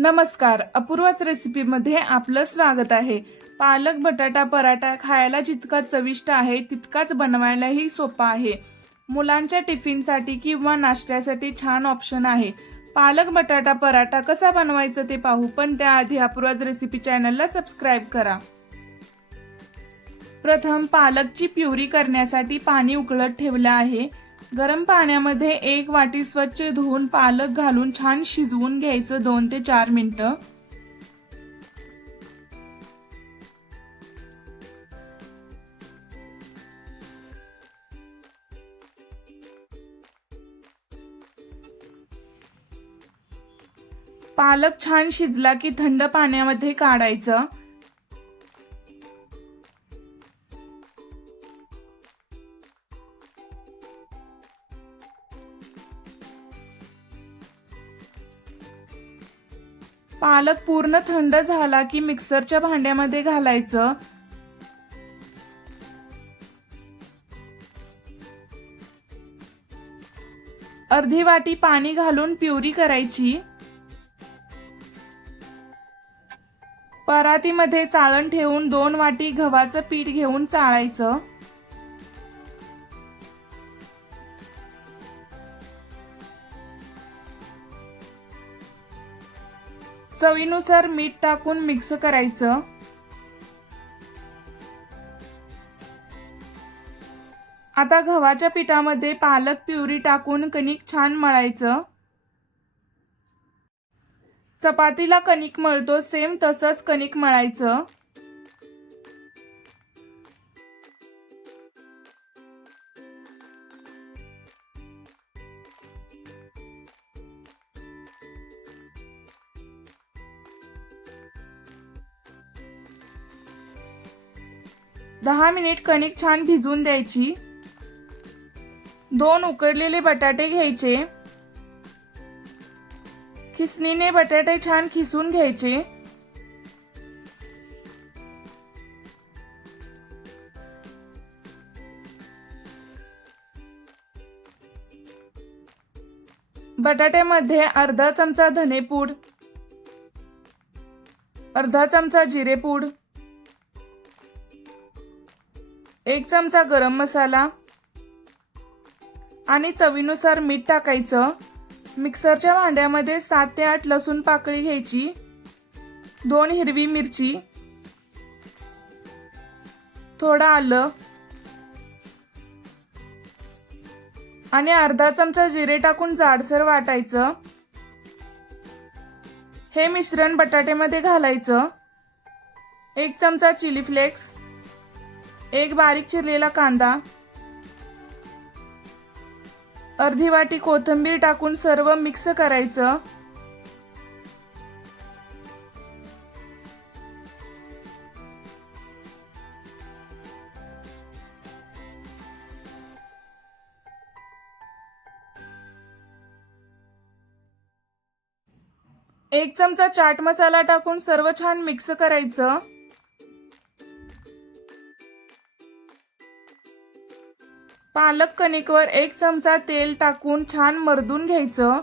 नमस्कार, अपूर्वाच रेसिपीमध्ये आपलं स्वागत आहे। पालक बटाटा पराठा खायला जितका चविष्ट आहे तितकाच बनवायलाही सोपा आहे। मुलांच्या टिफिनसाठी किंवा नाश्त्यासाठी छान ऑप्शन आहे। पालक बटाटा पराठा कसा बनवायचा ते पाहू, पण त्याआधी अपूर्वाच रेसिपी चॅनलला सबस्क्राइब करा। प्रथम पालकची प्युरी करण्यासाठी पाणी उकळत ठेवले आहे। गरम पाण्यामध्ये 1 वाटी स्वच्छ धुवून पालक घालून छान शिजवून घ्यायचं 2 ते 4 मिनिटं। पालक छान शिजला की थंड पाण्यामध्ये काढायचं। पालक पूर्ण थंड झाला की मिक्सरच्या भांड्यामध्ये घालायचं। अर्धी वाटी पाणी घालून प्युरी करायची। परातीमध्ये चाळण ठेवून 2 वाटी गव्हाचं पीठ घेऊन चाळायचं। चवीनुसार मीठ टाकून मिक्स करायचं। आता गव्हाच्या पिठामध्ये पालक प्युरी टाकून कणिक छान मळायचं। चपातीला कणिक मळतो सेम तसंच कणिक मळायचं। दहा मिनिट कणिक छान भिजवून द्यायची। 2 उकडलेले बटाटे घ्यायचे। खिसणीने बटाटे छान खिसून घ्यायचे। बटाट्यामध्ये अर्धा चमचा धनेपूड, अर्धा चमचा जिरेपूड, 1 चमचा गरम मसाला आणि चवीनुसार मीठ टाकायचं। मिक्सरच्या भांड्यामध्ये 7 ते 8 लसूण पाकळी घ्यायची, 2 हिरवी मिरची, थोडं आलं आणि अर्धा चमचा जिरे टाकून जाडसर वाटायचं। हे मिश्रण बटाट्यामध्ये घालायचं। 1 चमचा चिली फ्लेक्स, 1 बारीक चिरलेला कांदा, अर्धी वाटी कोथिंबीर टाकून सर्व मिक्स करायचं। एक चमचा चाट मसाला टाकून सर्व छान मिक्स करायचं। पालक कणिकवर 1 चमचा तेल टाकून छान मर्दून घ्यायचं।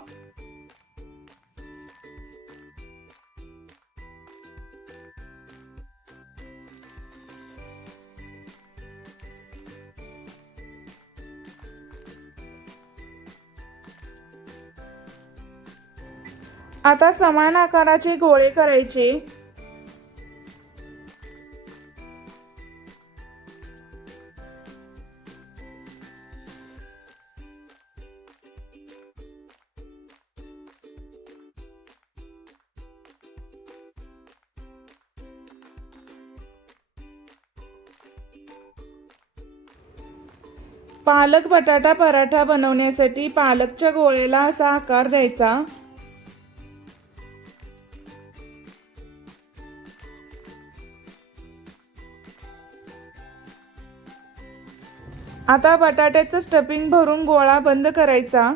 आता समान आकाराचे गोळे करायचे। पालक बटाटा पराठा बनवण्यासाठी पालकच्या गोळ्याला असा आकार द्यायचा। आता बटाट्याचं स्टफिंग भरून गोळा बंद करायचा।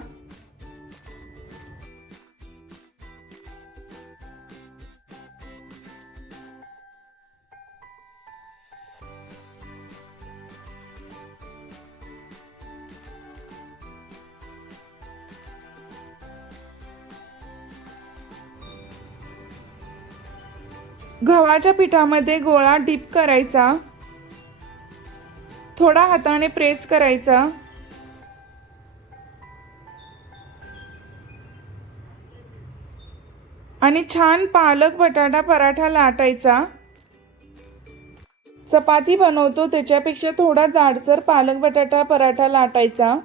गव्हाच्या पिठामध्ये गोळा डीप करायचा, थोडा हाताने प्रेस करायचा आणि छान पालक बटाटा पराठा लाटायचा। चपाती बनवतो त्याच्यापेक्षा थोडा जाडसर पालक बटाटा पराठा लाटायचा।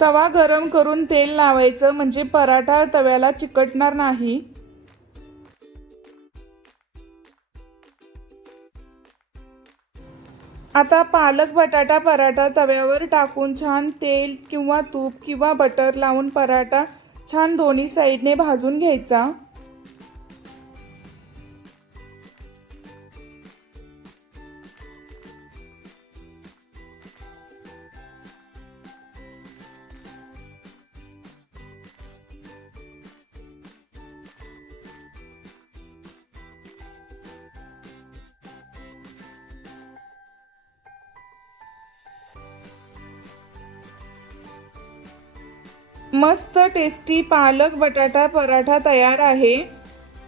तवा गरम करून तेल लावायचं म्हणजे पराठा तव्याला चिकटणार नाही। आता पालक बटाटा पराठा तव्यावर टाकून छान तेल किंवा तूप किंवा बटर लावून पराठा छान दोन्ही साइडने भाजून घ्यायचा। मस्त टेस्टी पालक बटाटा पराठा तयार आहे।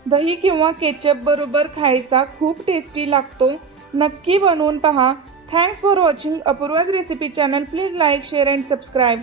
दही किंवा केचप बरोबर खायचा खूप टेस्टी लागतो। नक्की बनवून पहा। Thanks for watching Apurva's recipe channel. Please like share and subscribe.